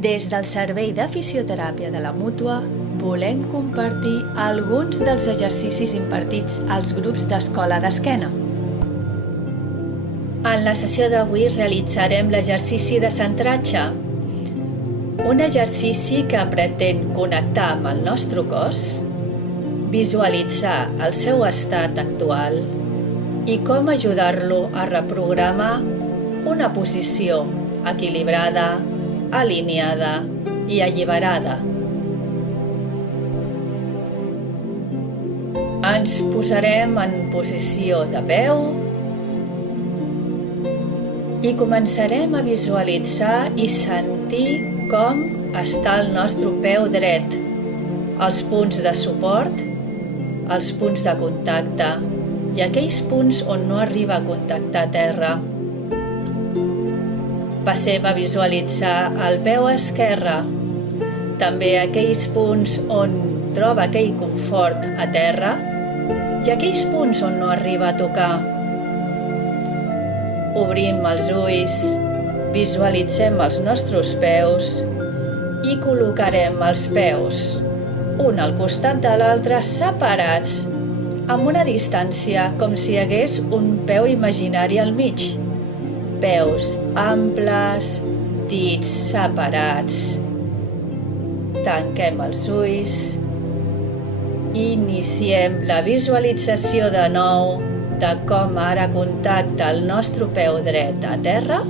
Des del Servei de Fisioteràpia de la Mútua volem compartir alguns dels exercicis impartits als grups d'escola d'esquena. En la sessió d'avui realitzarem l'exercici de centratge, un exercici que pretén connectar amb el nostre cos, visualitzar el seu estat actual i com ajudar-lo a reprogramar una posició equilibrada, alineada i alliberada. Ens posarem en posició de peu i començarem a visualitzar i sentir com està el nostre peu dret, els punts de suport, els punts de contacte i aquells punts on no arriba a contactar terra. Passem a visualitzar el peu esquerre, també aquells punts on troba aquell confort a terra i aquells punts on no arriba a tocar. Obrim els ulls, visualitzem els nostres peus i col·locarem els peus, un al costat de l'altre, separats, amb una distància com si hi hagués un peu imaginari al mig. Peus amples, dits separats. Tanquem els ulls i iniciem la visualització de nou de com ara contacta el nostre peu dret a terra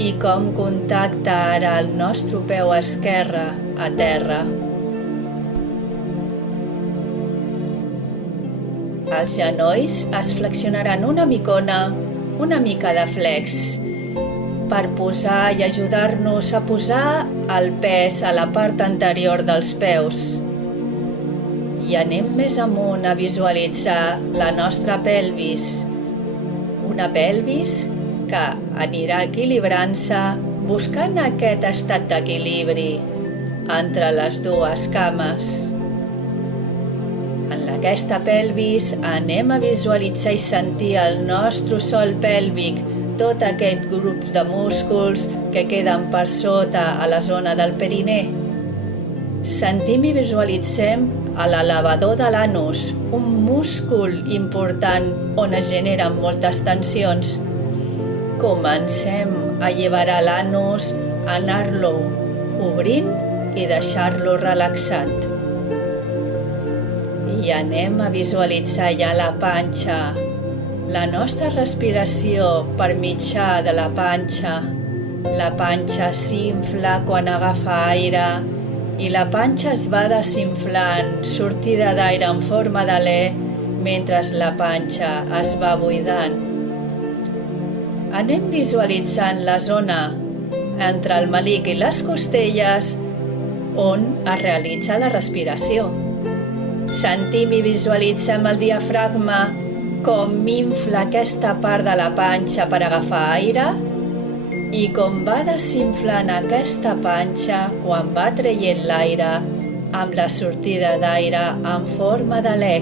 i com contacta ara el nostre peu esquerre a terra. Els genolls es flexionaran una micona, una mica de flex, per posar i ajudar-nos a posar el pes a la part anterior dels peus. I anem més amunt a visualitzar la nostra pelvis, una pelvis que anirà equilibrant-se buscant aquest estat d'equilibri entre les dues cames. En aquesta pelvis anem a visualitzar i sentir el nostre sòl pèlvic, tot aquest grup de músculs que queden per sota a la zona del perinè. Sentim i visualitzem a l'elevador de l'anus, un múscul important on es generen moltes tensions. Comencem a alliberar l'anus, anar-lo obrint i deixar-lo relaxat. I anem a visualitzar ja la panxa, la nostra respiració per mitjà de la panxa. La panxa s'infla quan agafa aire i la panxa es va desinflant, sortida d'aire en forma d'alè, mentre la panxa es va buidant. Anem visualitzant la zona entre el melic i les costelles on es realitza la respiració. Sentim i visualitzem el diafragma com infla aquesta part de la panxa per agafar aire i com va desinflant aquesta panxa quan va traient l'aire amb la sortida d'aire en forma d'alè.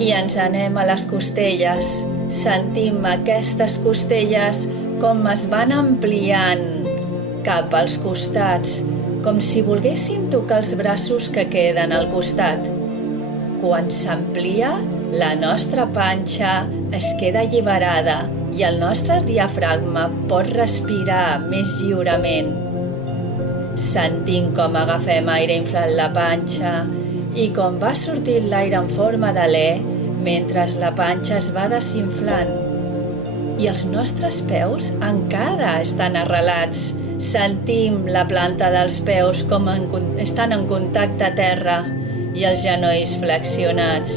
I ens anem a les costelles. Sentim aquestes costelles com es van ampliant cap als costats, com si volguessin tocar els braços que queden al costat. Quan s'amplia, la nostra panxa es queda alliberada i el nostre diafragma pot respirar més lliurement. Sentim com agafem aire inflant la panxa i com va sortint l'aire en forma d'alè mentre la panxa es va desinflant. I els nostres peus encara estan arrelats. Sentim la planta dels peus com estan en contacte a terra i els genolls flexionats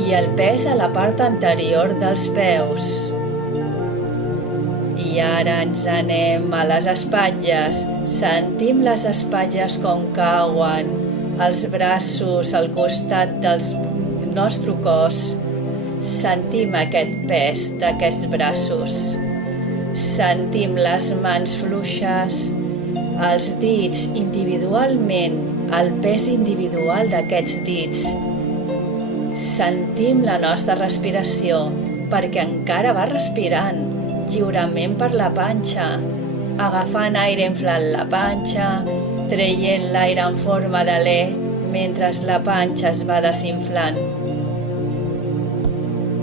i el pes a la part anterior dels peus. I ara ens anem a les espatlles. Sentim les espatlles com cauen, els braços al costat del nostre cos. Sentim aquest pes d'aquests braços. Sentim les mans fluixes, els dits individualment, el pes individual d'aquests dits. Sentim la nostra respiració perquè encara va respirant lliurement per la panxa agafant aire inflant la panxa, traient l'aire en forma d'alè mentre la panxa es va desinflant.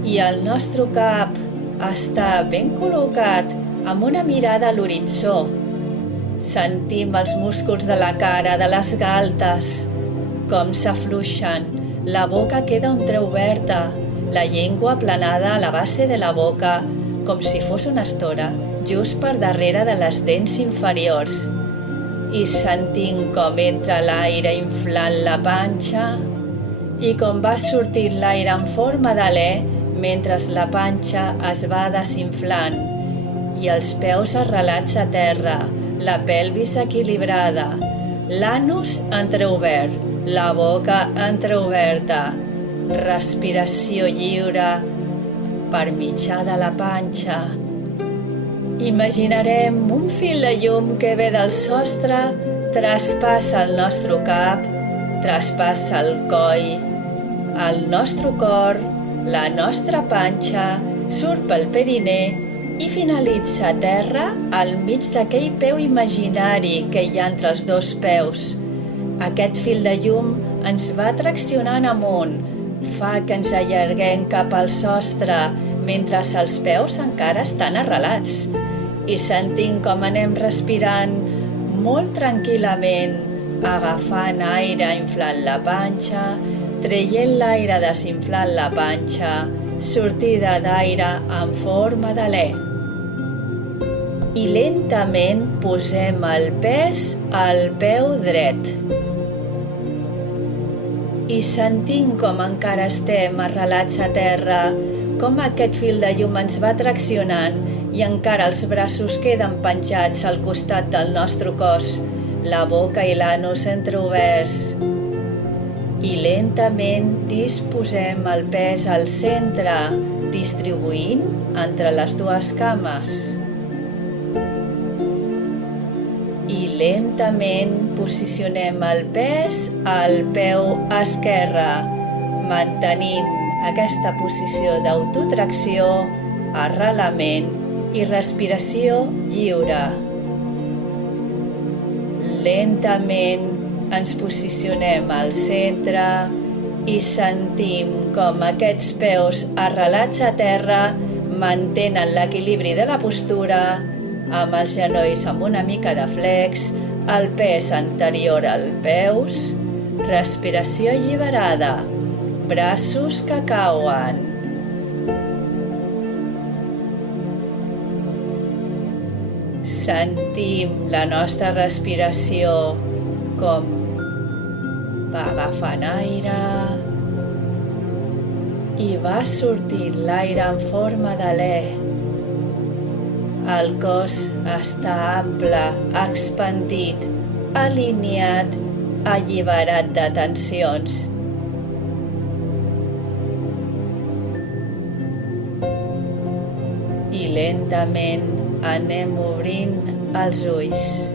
I el nostre cap està ben col·locat amb una mirada a l'horitzó. Sentim els músculs de la cara, de les galtes, com s'afluixen. La boca queda entreoberta, la llengua aplanada a la base de la boca, com si fos una estora, just per darrere de les dents inferiors. I sentim com entra l'aire inflant la panxa i com va sortint l'aire en forma d'alè mentre la panxa es va desinflant i els peus arrelats a terra, la pelvis equilibrada, l'anus entreobert, la boca entreoberta, respiració lliure per mitjà de la panxa. Imaginarem un fil de llum que ve del sostre, traspassa el nostre cap, traspassa el coll, el nostre cor, la nostra panxa, surt pel perineu i finalitza a terra al mig d'aquell peu imaginari que hi ha entre els dos peus. Aquest fil de llum ens va traccionant amunt, fa que ens allarguem cap al sostre mentre els peus encara estan arrelats i sentim com anem respirant molt tranquil·lament, agafant aire inflant la panxa, traient l'aire desinflant la panxa, sortida d'aire en forma d'alè. I lentament posem el pes al peu dret. I sentim com encara estem arrelats a terra, com aquest fil de llum ens va traccionant i encara els braços queden penjats al costat del nostre cos, la boca i l'anus entreoberts. I lentament disposem el pes al centre, distribuint entre les dues cames. I lentament posicionem el pes al peu esquerre, mantenint aquesta posició d'autotracció, arrelament i respiració lliure. Lentament ens posicionem al centre i sentim com aquests peus arrelats a terra mantenen l'equilibri de la postura, amb els genolls amb una mica de flex, el pes anterior als peus, respiració alliberada, braços que cauen. Sentim la nostra respiració com va agafant aire i va sortint l'aire en forma d'alè. El cos està ample, expandit, alineat, alliberat de tensions. I lentament anem obrint els ulls.